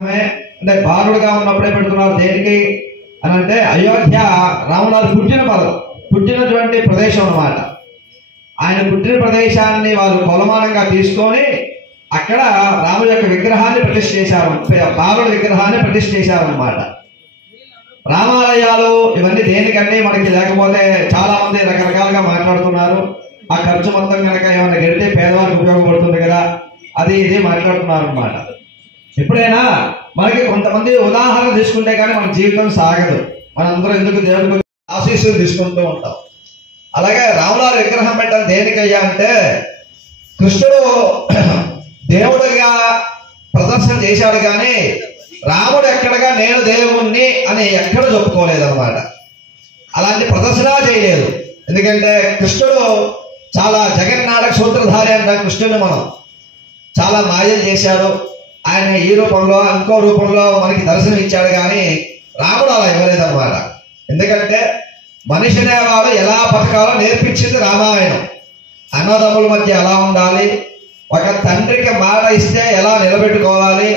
అంటే బాలుడుగా ఉన్నప్పుడే పెడుతున్నారు. దేనికి అని అంటే అయోధ్య రాముడు పుట్టినటువంటి ప్రదేశం అన్నమాట. ఆయన పుట్టిన ప్రదేశాన్ని వాళ్ళు కొలమానంగా తీసుకొని అక్కడ రాముడి యొక్క విగ్రహాన్ని ప్రతిష్ఠ చేశారు, బాలుడి విగ్రహాన్ని ప్రతిష్ఠ చేశారన్నమాట. రామాలయాలు ఇవన్నీ దేనికంటే మనకి లేకపోతే చాలా మంది రకరకాలుగా మాట్లాడుతున్నారు. ఆ ఖర్చు మొత్తం కనుక ఏమైనా గడితే పేదవారికి ఉపయోగపడుతుంది కదా, అది ఇది మాట్లాడుతున్నారు అన్నమాట. ఎప్పుడైనా మనకి కొంతమంది ఉదాహరణ తీసుకుంటే కానీ మన జీవితం సాగదు. మనందరం ఎందుకు దేవుడికి ఆశీస్సులు తీసుకుంటూ ఉంటాం. అలాగే రాములారి విగ్రహం పెట్టడం దేనికయ్యా అంటే కృష్ణుడు దేవుడిగా ప్రదర్శన చేశాడు, కానీ రాముడు ఎక్కడగా నేను దేవుణ్ణి అని ఎక్కడ చెప్పుకోలేదన్నమాట. అలాంటి ప్రదర్శన చేయలేదు. ఎందుకంటే కృష్ణుడు చాలా జగన్నాటక సూత్రధారి అంట. కృష్ణుడు మనం చాలా మాయలు చేశాడు. ఆయన ఈ రూపంలో ఇంకో రూపంలో మనకి దర్శనం ఇచ్చాడు, కానీ రాముడు అలా ఇవ్వలేదన్నమాట. ఎందుకంటే మనిషి అనేవాడు ఎలా బతకాలో నేర్పించింది రామాయణం. అన్నదమ్ముల మధ్య ఎలా ఉండాలి, ఒక తండ్రికి మాట ఇస్తే ఎలా నిలబెట్టుకోవాలి,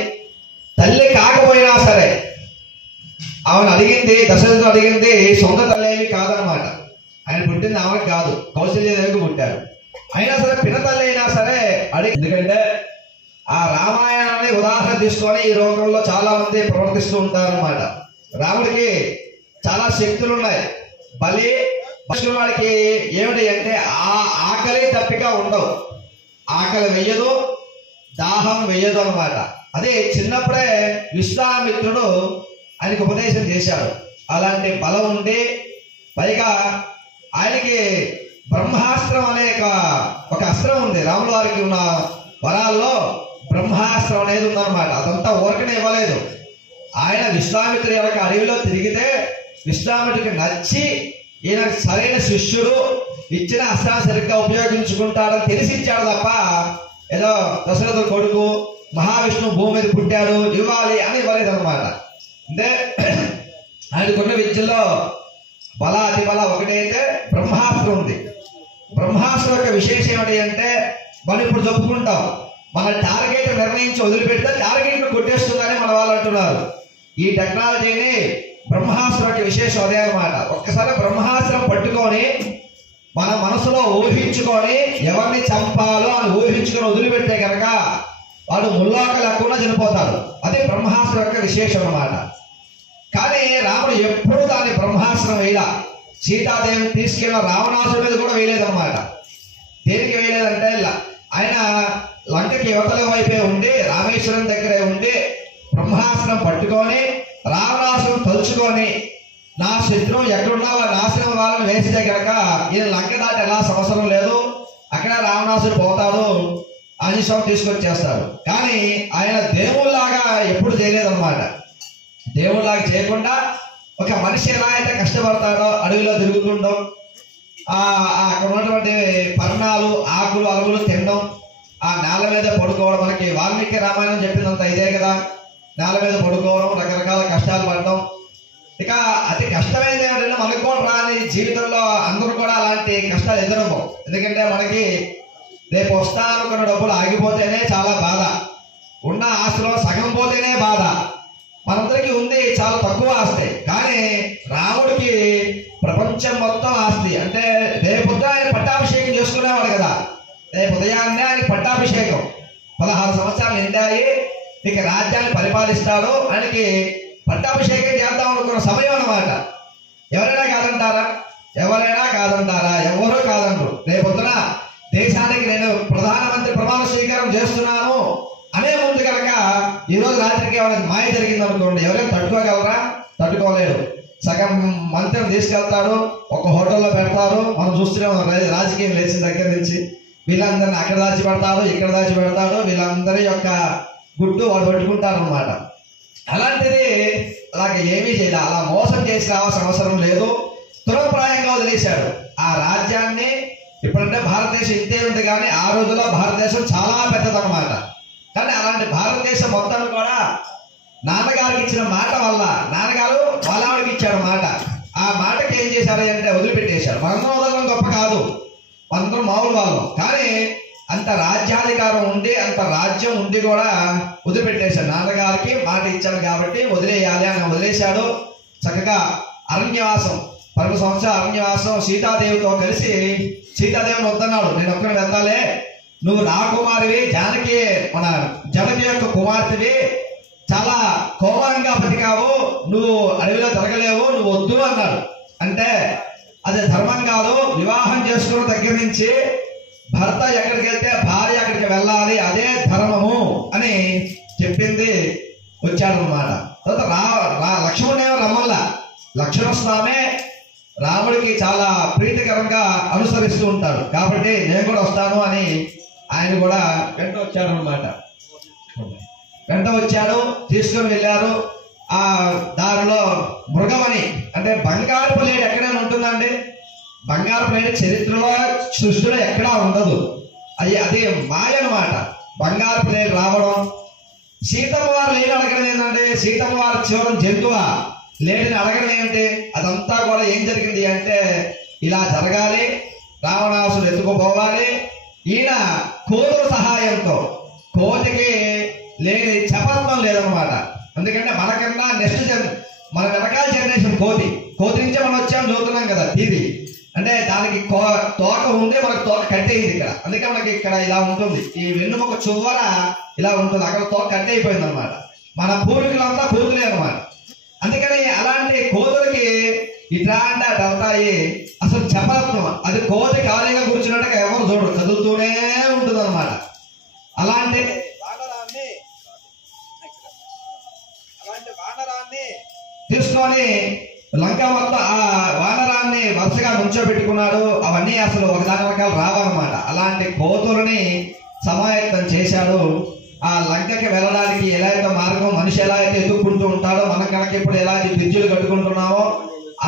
తల్లి కాకపోయినా సరే ఆమెను అడిగింది, దశరథుడు అడిగింది సొంత తల్లి ఏమి కాదనమాట. ఆయన పుట్టింది ఆమెకు కాదు, కౌశల్యదేవికి పుట్టాడు. అయినా సరే పినతల్లి అయినా సరే అడిగి, ఎందుకంటే ఆ రామాయణాన్ని ఉదాహరణ తీసుకొని ఈ లోకంలో చాలా మంది ప్రవర్తిస్తూ ఉంటారన్నమాట. రాముడికి చాలా శక్తులు ఉన్నాయి. బలి వాడికి ఏమిటి అంటే ఆకలి తప్పిక ఉండవు, ఆకలి వెయ్యదు, దాహం వెయ్యదు అనమాట. అదే చిన్నప్పుడే విశ్వామిత్రుడు ఆయనకు ఉపదేశం చేశాడు. అలాంటి బలం ఉండి పైగా ఆయనకి బ్రహ్మాస్త్రం అనే ఒక అస్త్రం ఉంది. రాముల వారికి ఉన్న వరాల్లో బ్రహ్మాస్త్రం అనేది ఉందన్నమాట. అదంతా ఊరకనే ఇవ్వలేదు. ఆయన విశ్వామిత్రుడి యొక్క అడవిలో తిరిగితే విశ్వామిత్రుడికి నచ్చి ఈయన సరైన శిష్యుడు, ఇచ్చిన అస్త్రాన్ని సరిగ్గా ఉపయోగించుకుంటాడని తెలిసి ఇచ్చాడు తప్ప ఏదో దశరథుడు కొడుకు మహావిష్ణువు భూమి మీద పుట్టాడు ఇవ్వాలి అని ఇవ్వలేదు అనమాట. అంటే ఆయనకున్న విద్యలో బల అతి బల ఒకటైతే బ్రహ్మాస్త్రం ఉంది. బ్రహ్మాస్త్రం యొక్క విశేషం ఏమిటి అంటే మనం ఇప్పుడు చెప్పుకుంటాం, మన టార్గెట్ నిర్ణయించి వదిలిపెడితే టార్గెట్ కొట్టేస్తుందని మన వాళ్ళు అంటున్నారు. ఈ టెక్నాలజీని బ్రహ్మాస్త్రం యొక్క విశేషం అదే అనమాట. ఒక్కసారి బ్రహ్మాస్త్రం పట్టుకొని మన మనసులో ఊహించుకొని ఎవరిని చంపాలో అని ఊహించుకొని వదిలిపెడితే కనుక వాడు ముల్లాక లేకుండా చనిపోతాడు. అదే బ్రహ్మాస్త్రం యొక్క విశేషం అన్నమాట. కానీ రాముడు ఎప్పుడు దాని బ్రహ్మాస్త్రం వేయలా. సీతాదేవిని తీసుకెళ్ళిన రావణాసుడి మీద కూడా వేయలేదన్నమాట. దేనికి వేయలేదంటే ఆయన లంకకి యువతల వైపే ఉండి రామేశ్వరం దగ్గరే ఉండి బ్రహ్మాస్త్రం పట్టుకొని రావణాసురం తలుచుకొని నా శత్రువు ఎక్కడున్నా నాశనం వాళ్ళని వేస్తే కనుక ఈయన లంక దాటి ఎలా అవసరం లేదు, అక్కడ రావణాసుడు పోతాడు, ఆంజనేయం తీసుకొచ్చేస్తాడు. కానీ ఆయన దేవుళ్ళలాగా ఎప్పుడు చేయలేదన్నమాట. దేవుళ్ళలాగా చేయకుండా ఒక మనిషి ఎలా అయితే కష్టపడతాడో అడవిలో తిరుగుతుండడం, అక్కడ ఉన్నటువంటి పర్ణాలు ఆకులు అలములు తినడం, ఆ నేల మీద పడుకోవడం, మనకి వాల్మీకి రామాయణం చెప్పినంత ఇదే కదా, నేల మీద పడుకోవడం, రకరకాల కష్టాలు పడడం. ఇక అతి కష్టమైనది ఏమిటంటే మనకు కూడా రాని జీవితంలో అందరూ కూడా అలాంటి కష్టాలు ఎదురవ్వవు. ఎందుకంటే మనకి రేపు వస్తా అనుకున్న డబ్బులు ఆగిపోతేనే చాలా బాధ, ఉన్న ఆస్తిలో సగం పోతేనే బాధ. మనందరికీ ఉంది చాలా తక్కువ ఆస్తి, కానీ రాముడికి ప్రపంచం మొత్తం ఆస్తి. అంటే రేపు ఆయన పట్టాభిషేకం చేసుకునేవాడు కదా, రేపు ఉదయాన్నే ఆయన పట్టాభిషేకం 16 సంవత్సరాలు నిండాయి, ఇక రాజ్యాన్ని పరిపాలిస్తాడు. ఆయనకి పట్టాభిషేకం చేద్దాం అనుకున్న సమయం అన్నమాట. ఎవరైనా కాదంటారా? ఎవరైనా కాదంటారా? ఎవరూ కాదంటారు. రేపొద్దున దేశానికి నేను ప్రధానమంత్రి ప్రమాణ స్వీకారం చేస్తున్నాను అనే ముందు కనుక ఈరోజు రాత్రికి ఏమైనా మాయ జరిగింది అనుకోండి, ఎవరైనా తట్టుకోగలరా? తట్టుకోలేరు. సగం మంత్రిని తీసుకెళ్తారు, ఒక హోటల్లో పెడతారు. మనం చూస్తున్నాం రాజకీయం లేచిన దగ్గర నుంచి వీళ్ళందరినీ అక్కడ దాచి పెడతారు, ఇక్కడ దాచి పెడతాడు. వీళ్ళందరి యొక్క గుట్టు వాడు పట్టుకుంటారు అన్నమాట. అలాంటిది అలాగే ఏమీ చేయాలి, అలా మోసం చేసి రావాల్సిన అవసరం లేదు. తృణప్రాయంగా వదిలేశాడు ఆ రాజ్యాన్ని. ఇప్పుడంటే భారతదేశం ఇంతే ఉంది, కానీ ఆ రోజుల్లో భారతదేశం చాలా పెద్దదన్నమాట. కానీ అలాంటి భారతదేశం మొత్తాన్ని కూడా నాన్నగారికి ఇచ్చిన మాట వల్ల నాన్నగారు వాళ్ళకి ఇచ్చాడు మాట. ఆ మాటకి ఏం చేశారు అంటే వదిలిపెట్టేశారు. మనందరం వదలడం గొప్ప కాదు, మనందరం మామూలు వాళ్ళం. కానీ అంత రాజ్యాధికారం ఉండి, అంత రాజ్యం ఉండి కూడా వదిలిపెట్టేశాడు. నాన్నగారికి మాట ఇచ్చాడు కాబట్టి వదిలేయాలి అని వదిలేశాడు. చక్కగా అరణ్యవాసం, 10 సంవత్సరాల అరణ్యవాసం సీతాదేవితో కలిసి, సీతాదేవిని వద్దన్నాడు, నేను ఒక్కడిని వెళ్తాలే, నువ్వు రాకుమారివి, జానకి మన జనకి యొక్క కుమార్తెవి, చాలా కోపంగా బతికావు, నువ్వు అడవిలో తిరగలేవు, నువ్వు వద్దు అన్నాడు. అంటే అది ధర్మం కాదు, వివాహం చేసుకున్న దగ్గర నుంచి భర్త ఎక్కడికి వెళ్తే భార్య అక్కడికి వెళ్ళాలి, అదే ధర్మము అని చెప్పింది. వచ్చాడనమాట. తర్వాత లక్ష్మణుడేమో రమ్మల్లా, లక్ష్మణస్వామి రాముడికి చాలా ప్రీతికరంగా అనుసరిస్తూ ఉంటాడు కాబట్టి నేను కూడా వస్తాను అని ఆయన కూడా వెంట వచ్చాడు అనమాట. వెంట వచ్చాడు, తీసుకొని వెళ్ళారు. ఆ దారిలో మృగమణి అంటే బంగారు ప్లేట్ ఎక్కడైనా ఉంటుందండి? బంగారు ప్లేట్ చరిత్రలో సృష్టిలో ఎక్కడా ఉండదు. అది మాయ అనమాట. బంగారు ప్లేట్ రావడం, సీతమ్మ వారు లేని అడగడం ఏంటంటే, సీతమ్మ వారు చివరం జంతువా, లేడిని అడగడం ఏంటి? అదంతా కూడా ఏం జరిగింది అంటే, ఇలా జరగాలి, రావణాసుడు ఎత్తుకుపోవాలి. ఈయన కోతుల సహాయంతో, కోతికి లేని చపత్వం లేదనమాట. ఎందుకంటే మనకన్నా మన వెనకాల జనరేషన్ కోతి నుంచే మనం వచ్చాము చదువుతున్నాం కదా తీరి. అంటే దానికి తోక ఉంది, మనకు తోక కట్టేయింది ఇక్కడ. అందుకే మనకి ఇక్కడ ఇలా ఉంటుంది, ఈ వెన్నుముక చివర ఇలా ఉంటుంది, అక్కడ తోక కట్టయిపోయింది అనమాట. మన పూర్వీకులంతా కోతులే అనమాట. అందుకని అలాంటి కోతులకి ఇట్లా అంటే అదంతా అసలు చపత్వం. అది కోతి ఖాళీగా కూర్చున్నట్టుగా ఎవరు చూడరు, చదువుతూనే ఉంటుంది అనమాట. అలాంటి వానరాన్ని తీసుకొని లంక మొత్తం ఆ వానరాన్ని వరుసగా నుంచోబెట్టుకున్నాడు. అవన్నీ అసలు ఒకదాని రకాలు రావన్నమాట. అలాంటి కోతులని సమాయత్తం చేశాడు. ఆ లంకకి వెళ్ళడానికి ఎలా అయితే మార్గం, మనిషి ఎలా అయితే ఎదుర్కొంటూ ఉంటాడో, మనం కనుక ఇప్పుడు ఎలా బ్రిడ్జిలు కట్టుకుంటున్నామో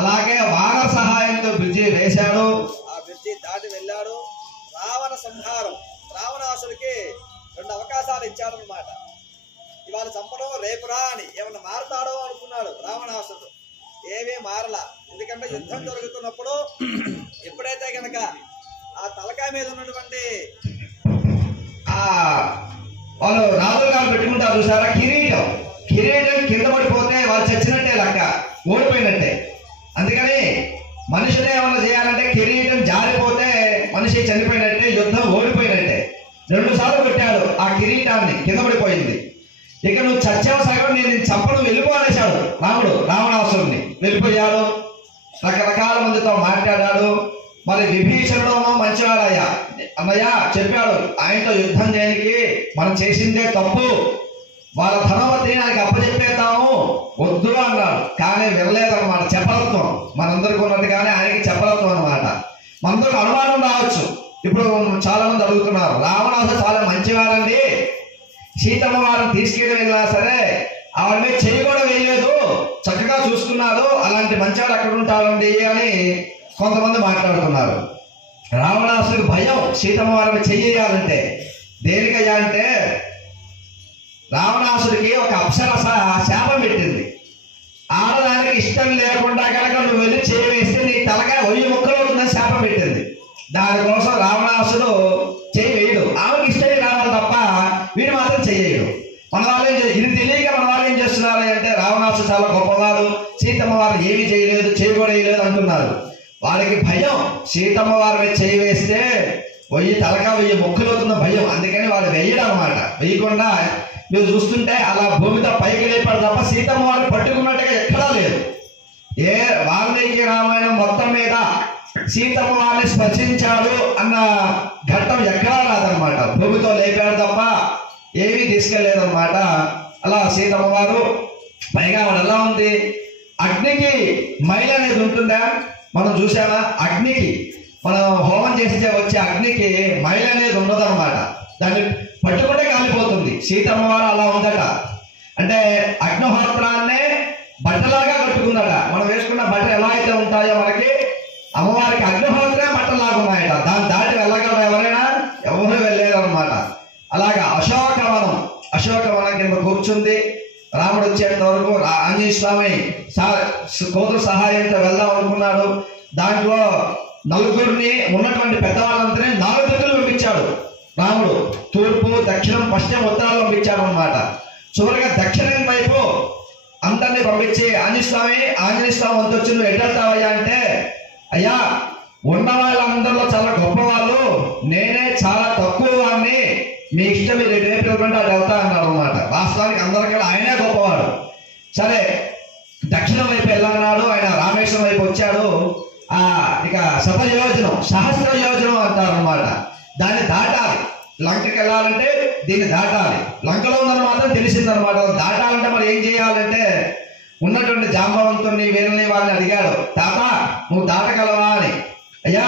అలాగే వానర సహాయంతో బ్రిడ్జి వేశాడు. ఆ బ్రిడ్జి దాటి వెళ్ళాడు. రావణ సంహారం, రావణాసుడికి 2 అవకాశాలు ఇచ్చాడు అనమాట. ఇవాళ చంపడం, రేపు రా అని. ఏమన్నా మారుతాడో అనుకున్నాడు రావణాసుడు, ఏమీ మారలా. ఎందుకంటే యుద్ధం జరుగుతున్నప్పుడు ఎప్పుడైతే కనుక ఆ తలకాయ మీద ఉన్నటువంటి వాళ్ళు రాజులు గారు పెట్టుకుంటారు చూసారా, కిరీటం కింద పడిపోతే వాళ్ళు చచ్చినట్టే, లెక్క ఓడిపోయినట్టే. అందుకని మనిషిని ఏమన్నా చేయాలంటే కిరీటం జారిపోతే మనిషి చనిపోయినట్టే, యుద్ధం ఓడిపోయినట్టే. 2 సార్లు కొట్టాడు, ఆ కిరీటాన్ని కింద పడిపోయింది. ఇక నువ్వు చచ్చావు సగం, నేను చంపను, వెళ్ళిపోనేశాడు రాముడు రావణాసురుని. వెళ్ళిపోయాడు, రకరకాల మందితో మాట్లాడాడు. మరి విభీషణుడు మంచివాడయ్యా, అన్నయ్య చెప్పాడు, ఆయనతో యుద్ధం చేయడానికి మనం చేసిందే తప్పు, వాళ్ళ ధనవతిని ఆయనకి అప్పచెప్పేద్దాము, వద్దు అన్నాడు. కానీ వినలేదన్నమాట. చపలత్వం మనందరికీ ఉన్నట్టుగానే ఆయనకి చపలత్వం అనమాట. మనందరికి అనుమానం రావచ్చు. ఇప్పుడు చాలా మంది అడుగుతున్నారు, రావణాసుడు చాలా మంచివాడండి, సీతమ్మ వారిని తీసుకెళ్ళి వెళ్ళినా సరే ఆవిడ మీద చెయ్యి కూడా వేయలేదు, చక్కగా చూసుకున్నాడు, అలాంటి మంచివాడు అక్కడ ఉంటాడండి అని కొంతమంది మాట్లాడుతున్నారు. రావణాసుడికి భయం సీతమ్మ వారిని చెయ్యాలంటే. దేనికయ్యా అంటే, రావణాసుడికి ఒక అప్సరస శాపం పెట్టింది. ఆడదానికి ఇష్టం లేకుండా కనుక నువ్వు వెళ్ళి చేయి వేస్తే నీ తలకాయ 1000 ముక్కలు అవుతుందని శాపం పెట్టింది. దానికోసం రావణాసుడు చేయి వేయడు. ఆమెకి ఇష్టమే రావాలి తప్ప వీడు మాత్రం చెయ్యడు. మన వాళ్ళు ఇది తెలియక మన వాళ్ళు ఏం చేస్తున్నారు అంటే, రావణాసుడు చాలా గొప్పవారు, సీతమ్మ వారు ఏమీ చేయలేదు, చేయి కూడా వేయలేదు అంటున్నారు. వాళ్ళకి భయం, సీతమ్మ వారి మీద చేయి వేస్తే 1000 తలకా 1000 ముక్కలు అవుతున్న భయం. అందుకని వాళ్ళు వేయడం అనమాట. వేయకుండా మీరు చూస్తుంటే అలా భూమితో పైకి లేపాడు తప్ప సీతమ్మ వారిని పట్టుకున్నట్టుగా ఎక్కడా లేదు. వాల్మీకి రామాయణం మొత్తం మీద సీతమ్మ వారిని స్పర్శించాడు అన్న ఘట్టం ఎక్కడా రాదనమాట. భూమితో లేపాడు తప్ప ఏమీ తీసుకెళ్లేదన్నమాట. అలా సీతమ్మ వారు, పైగా వాడు ఎలా ఉంది, అగ్నికి మైల్ అనేది ఉంటుందా మనం చూసామా? అగ్నికి మనం హోమం చేసి వచ్చే అగ్నికి మైల్ అనేది ఉండదు అనమాట. దాన్ని పట్టుకుంటే కాలిపోతుంది. సీతమ్మ వారు అలా ఉందట. అంటే అగ్నిహోత్రాన్నే బట్టలాగా కట్టుకుందట. మనం వేసుకున్న బట్టలు ఎలా అయితే ఉంటాయో మనకి, అమ్మవారికి అగ్నిహోత్రమే బట్టలాగా ఉన్నాయట. దాన్ని దాటి వెళ్ళగలరు ఎవరైనా? ఎవరు వెళ్ళలేరు అనమాట. అలాగా అశోకవనం కింద కూర్చుంది. రాముడు వచ్చేంత వరకు ఆంజనేయ స్వామి కోతుల సహాయంతో వెళ్దాం అనుకున్నాడు. దాంట్లో నలుగురిని ఉన్నటువంటి పెద్దవాళ్ళందరినీ 4 దిక్కులు పంపించాడు. రాముడు తూర్పు దక్షిణం పశ్చిమ ఉత్తరాలు పంపించాడు అనమాట. చివరిగా దక్షిణం వైపు అందరినీ పంపించి ఆంజనేయ స్వామి వంతు వచ్చి నువ్వు ఎట్టెళ్తావయ్యా అంటే, అయ్యా ఉన్న వాళ్ళందరిలో చాలా గొప్పవాళ్ళు, నేనే చాలా తక్కువ వాడిని, మీ ఇష్టం మీరు ఎటు పిలుపుకుంటే అటు వెళ్తా అన్నాడు అనమాట. వాస్తవానికి అందరికీ ఆయనే గొప్పవాడు. సరే దక్షిణం వైపు వెళ్ళన్నాడు. ఆయన రామేశ్వరం వైపు వచ్చాడు. ఇక శతయోజనం సహస్ర యోజనం అంటారు అనమాట. దాన్ని దాటాలి. లంకకి వెళ్ళాలంటే దీన్ని దాటాలి. లంకలో ఉందని మాత్రం తెలిసిందనమాట. దాటాలంటే మరి ఏం చేయాలంటే ఉన్నటువంటి జాంబవంతుని వీళ్ళని వాళ్ళని అడిగాడు, తాత నువ్వు దాటగలవా అని. అయ్యా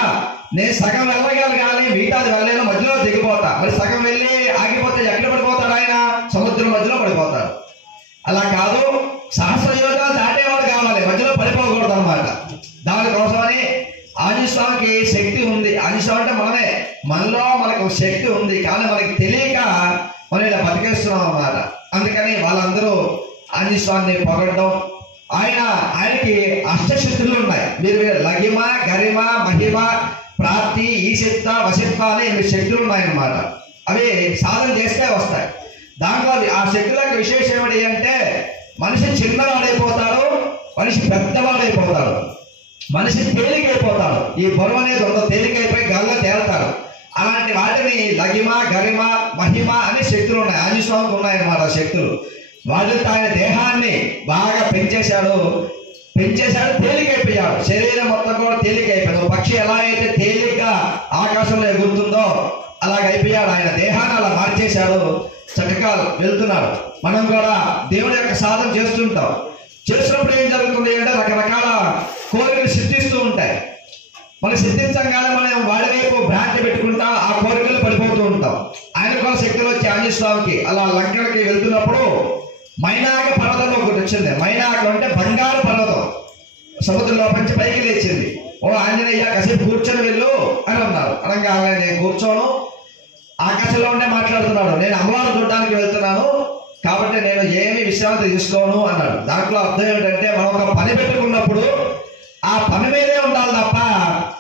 నేను సగం వెళ్ళగలను కానీ మిగతాది వెళ్ళలేను, మధ్యలో దిగిపోతా. మరి సగం వెళ్ళి ఆగిపోతే ఎక్కడ పడిపోతాడు ఆయన? సముద్రం మధ్యలో పడిపోతాడు. అలా కాదు, సహస్ర యోజనాలు దాటేవాడు కావాలి, మధ్యలో పడిపోకూడదు అనమాట. దానికోసమని ఆంజనేయ స్వామికి శక్తి ఉంది. ఆంజనేయ స్వామి అంటే మనమే, మనలో మనకు శక్తి ఉంది, కానీ మనకి తెలియక మనం ఇలా బతికేస్తున్నాం అన్నమాట. అందుకని వాళ్ళందరూ ఆంజనేయ స్వామిని పొగడడం. ఆయనకి అష్టశక్తులు ఉన్నాయి. మీరు లగిమ, గరిమ, మహిమ, ప్రాప్తి, ఈశక్త, వశత్వ అనే 8 శక్తులు ఉన్నాయన్నమాట. అవి సాధన చేస్తే వస్తాయి. దాంట్లో ఆ శక్తులకు విశేషం ఏమిటి అంటే మనిషి చిన్నవాడైపోతాడు, మనిషి పెద్దవాడైపోతాడు, మనిషి తేలికైపోతాడు. ఈ బరువు అనేది ఉందో తేలికైపోయి గాల్లో తేలుతాడు. అలాంటి వాటిని లగిమ, గరిమ, మహిమ అనే శక్తులు ఉన్నాయి. ఆంజనేయ స్వామికి ఉన్నాయన్నమాట శక్తులు. వాటితో ఆయన దేహాన్ని బాగా పెంచేశాడు, తేలికైపోయాడు. శరీరం మొత్తం కూడా తేలికైపోయాడు. పక్షి ఎలా అయితే తేలిగ్గా ఆకాశంలో ఎగురుతుందో అలాగైపోయాడు. ఆయన దేహాన్ని అలా మార్చేశాడు. చక్కగా వెళ్తున్నాడు. మనం కూడా దేవుడి యొక్క సాధన చేస్తుంటాం. చేసినప్పుడు ఏం జరుగుతుంది అంటే రకరకాల కోరికలు సిద్ధిస్తూ ఉంటాయి. మనం సిద్ధించగానే మనం వాడి వైపు భ్రాంతి పెట్టుకుంటాం, ఆ కోరికలు పడిపోతూ ఉంటాం. ఆయన కూడా శక్తులు వచ్చి ఆంజనేయ స్వామికి అలా లంకలకి వెళ్తున్నప్పుడు మైనాక పర్వతం ఒకటి వచ్చింది. మైనాకం అంటే బంగారు పర్వతం సముద్రంలో పంచి పైకి లేచింది. ఓ ఆంజనేయ కాసేపు కూర్చొని వెళ్ళు అని అన్నారు. అనగానే నేను కూర్చోను, ఆకాశంలో ఉండే మాట్లాడుతున్నాడు, నేను అమ్మవారు చూడడానికి వెళ్తున్నాను కాబట్టి నేను ఏమీ విశ్రాంతి తీసుకోను అన్నాడు. దాంట్లో అర్థం ఏమిటంటే మనం ఒక పని పెట్టుకున్నప్పుడు ఆ పని మీదే ఉండాలి తప్ప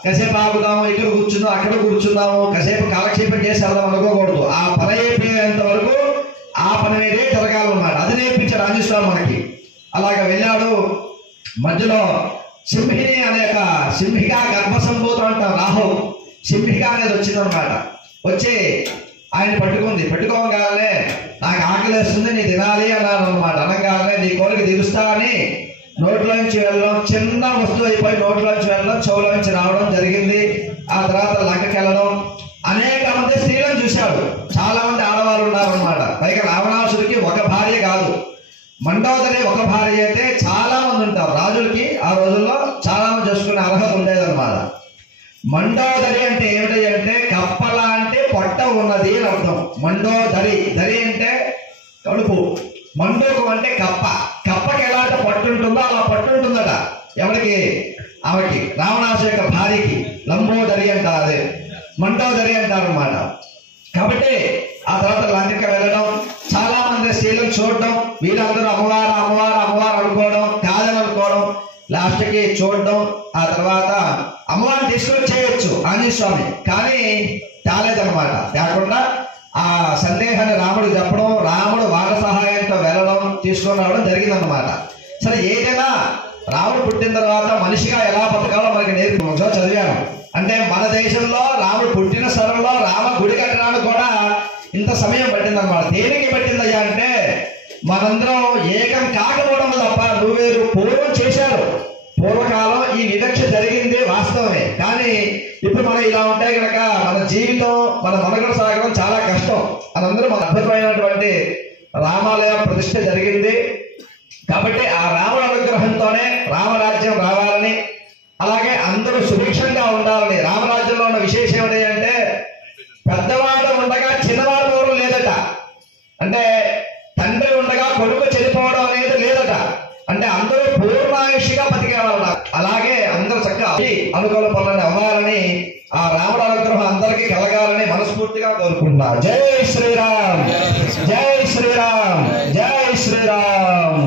కాసేపు ఆగుదాము, ఇక్కడ కూర్చుందాం, అక్కడ కూర్చుందాము, కాసేపు కాలక్షేపం చేసి వెళ్దాం అనుకోకూడదు. ఆ పని అయిపోయేంత వరకు ఆ పని మీదే జరగాలన్నమాట. అది నేర్పించాడు ఆంజనేయ స్వామి మనకి. అలాగ వెళ్ళాడు. మధ్యలో సింహిని అనే సింహిగా గర్భసంభూతం అంటాం, రాహు సింహిక అనేది వచ్చిందనమాట. వచ్చి ఆయన పట్టుకోగానే నాకు ఆకలి వేస్తుంది, నీ తినాలి అన్నాను అనమాట. అనగానే నీ కోరిక తీరుస్తా అని నోట్లోంచి వెళ్ళడం, చిన్న వస్తువు అయిపోయి నోట్లోంచి వెళ్ళడం, చెవులోంచి రావడం జరిగింది. ఆ తర్వాత లంకకి వెళ్ళడం. అనేక మంది స్త్రీలను చూశాడు. చాలా మంది ఆడవాళ్ళు ఉన్నారు అనమాట. పైగా రావణాసుడికి ఒక భార్య కాదు, మండోదరి ఒక భార్య అయితే చాలా మంది ఉంటారు. రాజులకి ఆ రోజుల్లో చాలా మంది చేసుకునే అర్హత ఉండేదన్నమాట. మండోదరి అంటే ఏమిటి అంటే కప్పల అంటే పొట్ట ఉన్నది అని అర్థం. మండోదరి, దరి అంటే కడుపు, మండోకు అంటే కప్ప. కప్పకి ఎలాంటి పట్టు ఉంటుందో అలా పట్టు ఉంటుందట ఎవరికి? ఆమెకి, రావణాసు యొక్క భార్యకి. లంబోదరి అంటారు, అదే మండోదరి అంటారు అన్నమాట. కాబట్టి ఆ తర్వాత లంకకి వెళ్ళడం, చాలా మంది స్త్రీలను చూడడం, వీళ్ళందరూ అమ్మవారు అమ్మవారు అమ్మవారు అనుకోవడం, కాదని అనుకోవడం, లాస్ట్కి చూడడం. ఆ తర్వాత అమ్మవారిని తీసుకొని చేయొచ్చు ఆంజనేయ స్వామి, కానీ తేలేదన్నమాట. తేకుండా ఆ సందేహాన్ని రాముడు చెప్పడం, రాముడు వాళ్ళ సహాయంతో వెళ్ళడం, తీసుకొని రావడం జరిగిందన్నమాట. సరే ఏదైనా రాముడు పుట్టిన తర్వాత మనిషిగా ఎలా బతకాలో మనకి నేర్పి చదివాను. అంటే మన దేశంలో రాముడు పుట్టిన స్థలంలో రామ గుడి కట్టడానికి కూడా ఇంత సమయం పట్టిందన్నమాట. దేనికి పట్టిందయ్యా అంటే మనందరం ఏకం కాకపోవడం తప్ప నువ్వేరు పూర్వం చేశారు. పూర్వకాలం ఈ వివక్ష జరిగింది వాస్తవమే, కానీ ఇప్పుడు మనం ఇలా ఉంటే కనుక మన జీవితం, మన మనుగడ సాగడం చాలా కష్టం. మనందరూ మన అద్భుతమైనటువంటి రామాలయం ప్రతిష్ఠ జరిగింది. కాబట్టి ఆ రాముడి అనుగ్రహంతోనే రామరాజ్యం రావాలని, అలాగే అందరూ సుభిక్షంగా ఉండాలని. రామరాజ్యంలో ఉన్న విశేషం ఏమిటి అంటే పెద్దవాడు ఉండగా చిన్నవాడు ఎవరు లేదట. అంటే తండ్రి ఉండగా కొడుకు చనిపోవడం అనేది లేదట. అంటే అందరూ పూర్ణాయుషిగా బతికేవాళ్ళ. అలాగే అందరూ చక్కగా అనుకూల పనులను అవ్వాలని, ఆ రాముడు అనుగ్రహం అందరికీ కలగాలని మనస్ఫూర్తిగా కోరుకుంటున్నా. జై శ్రీరామ్, జై శ్రీరామ్, జై శ్రీరామ్.